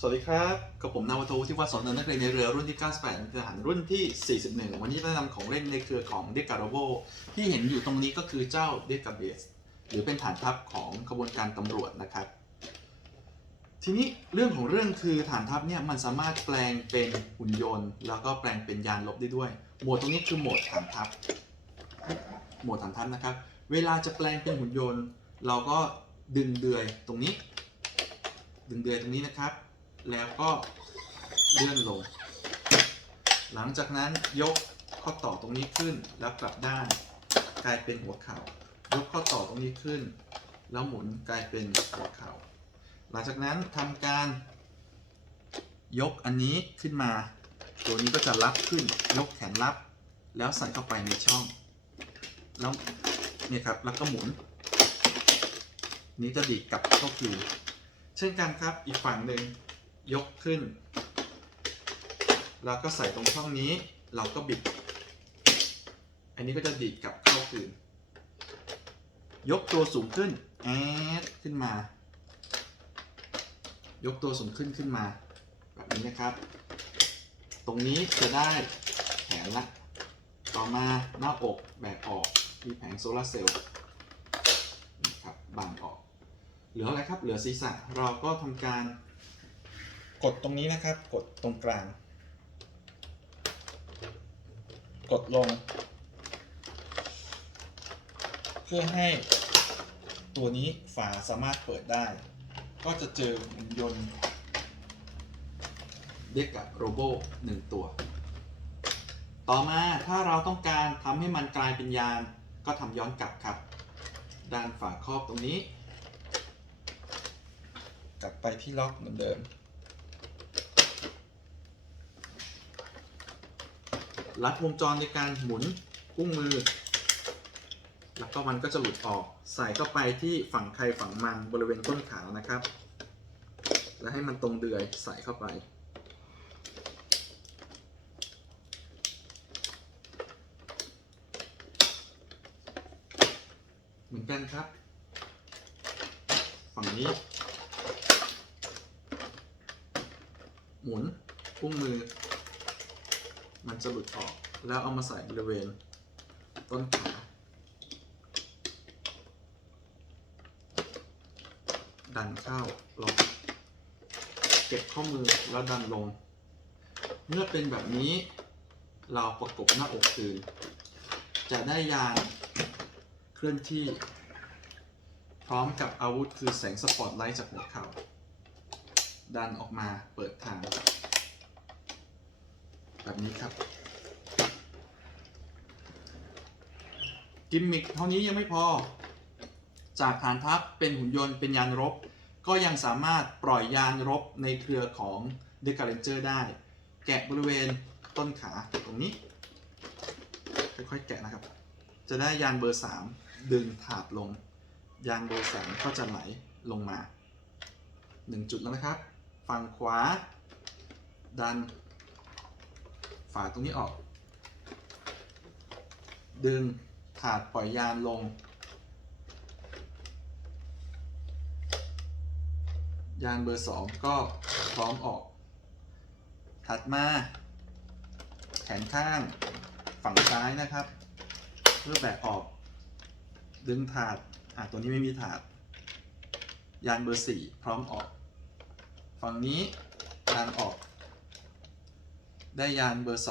สวัสดีครับกับผมนาวาโทที่วัดสอนนินนักเรียนในเรือรุ่นที่ 98ทหารรุ่นที่ 41 วันนี้แนะนำของเล่นในเครือของเดกาโรโบที่เห็นอยู่ตรงนี้ก็คือเจ้าเดกาเบสหรือเป็นฐานทัพของขบวนการตำรวจนะครับ ทีนี้เรื่องของเรื่องคือฐานทัพเนี่ยมันสามารถแปลงเป็นหุ่นยนต์ แล้วก็แปลงเป็นยานลบได้ด้วย โหมดตรงนี้คือโหมดฐานทัพ โหมดฐานทัพนะครับ เวลาจะแปลงเป็นหุ่นยนต์ เราก็ดึงเดือยตรงนี้ ดึงเดือยตรงนี้นะครับ แล้วก็เลื่อนลง หลังจากนั้นยกข้อต่อตรงนี้ขึ้นแล้วกลับด้านกลายเป็นหัวเข่ายกข้อต่อตรงนี้ขึ้น แล้วหมุนกลายเป็นหัวเข่าหลังจากนั้นทำการยกอันนี้ขึ้นมา ตัวนี้ก็จะรับขึ้น ยกแขนรับ แล้วใส่เข้าไปในช่อง แล้วเนี่ยครับแล้วก็หมุน นี้จะดีดกลับเข้าคืนเช่นกันครับอีกฝั่งหนึ่ง ยกขึ้น แล้วก็ใส่ตรงช่องนี้ เราก็บิด อันนี้ก็จะดีดกลับเข้าคืน ยกตัวสูงขึ้น แอดขึ้นมา ยกตัวสูงขึ้นขึ้นมา แบบนี้นะครับ ตรงนี้จะได้แขนละ ต่อมาหน้าอกแบกออก มีแผงโซลาร์เซลล์นะครับบางออก เหลืออะไรครับ เหลือศีรษะ เราก็ทำการ กดตรงนี้นะครับ กดตรงกลาง กดลง เพื่อให้ตัวนี้ฝาสามารถเปิดได้ ก็จะเจอหุ่นยนต์เรียกกับโรโบหนึ่งตัว ต่อมาถ้าเราต้องการทำให้มันกลายเป็นยาน ก็ทำย้อนกลับครับ ด้านฝาครอบตรงนี้ กลับไปที่ล็อกเหมือนเดิม รัดวงจรในการหมุนกุ้งมือ แล้วก็มันก็จะหลุดออก ใส่เข้าไปที่ฝั่งใครฝั่งมันบริเวณต้นขานะครับ แล้วให้มันตรงเดือยใส่เข้าไป เหมือนกันครับ ฝั่งนี้ หมุนพุ่งมือ มันจะหลุดออก แล้วเอามาใส่บริเวณต้นขาดันเข้าล็อกเก็บข้อมือแล้วดันลง เมื่อเป็นแบบนี้เราประกบหน้าอกคืน จะได้ยานเคลื่อนที่ พร้อมกับอาวุธคือแสงสปอตไลท์จากหัวเข่าดันออกมาเปิดทาง แบบนี้ครับ กิมมิคเท่านี้ยังไม่พอ จากฐานทัพเป็นหุ่นยนต์เป็นยานรบ ก็ยังสามารถปล่อยยานรบในเครือของเดกาเรนเจอร์ได้ แกะบริเวณต้นขาตรงนี้ ค่อยๆแกะนะครับ จะได้ยานเบอร์ 3 ดึงถาดลง ยานเบอร์ 3 ก็จะไหลลงมา 1 จุดแล้วนะครับ ฝั่งขวา ดัน ฝาตรงนี้ออก ดึงถาดปล่อยยานลง ยานเบอร์ 2 ก็พร้อมออก ถัดมาแขนข้างฝั่งซ้ายนะครับ เพื่อแบกออก ดึงถาดอะตัวนี้ไม่มีถาด ยานเบอร์ 4 พร้อมออก ฝั่งนี้ดันออก ได้ยานเบอร์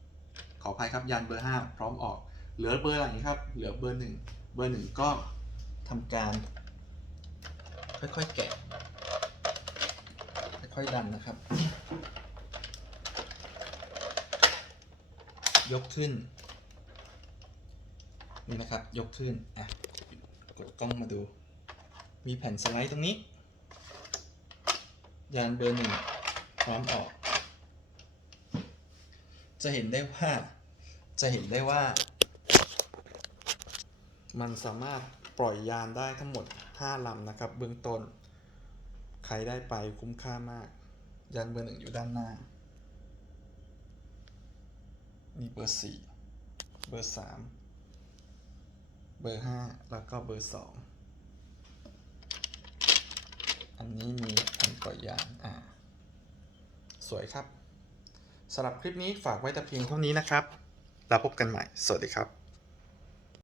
2 ขออภัยครับยานเบอร์ 5 พร้อมออก เหลือเบอร์อะไรครับ เหลือเบอร์ 1 เบอร์ 1 ก็ทำการ ค่อยๆแกะ ค่อยๆดันนะครับ ยกขึ้น นี่นะครับ ยกขึ้น อะ กดกล้องมาดู มีแผ่นสไลด์ตรงนี้ ยานเบอร์หนึ่งพร้อมออก จะเห็นได้ว่า จะเห็นได้ว่า มันสามารถปล่อยยานได้ทั้งหมด 5ลำนะครับ เบื้องต้น ใครได้ไปคุ้มค่ามาก ยานเบอร์หนึ่งอยู่ด้านหน้า มีเบอร์สี่เบอร์สามเบอร์ห้าแล้วก็เบอร์สองอันนี้มีอันปล่อยยางอ่า สวยครับ สำหรับคลิปนี้ฝากไว้แต่เพียงเท่านี้นะครับ แล้วพบกันใหม่ สวัสดีครับ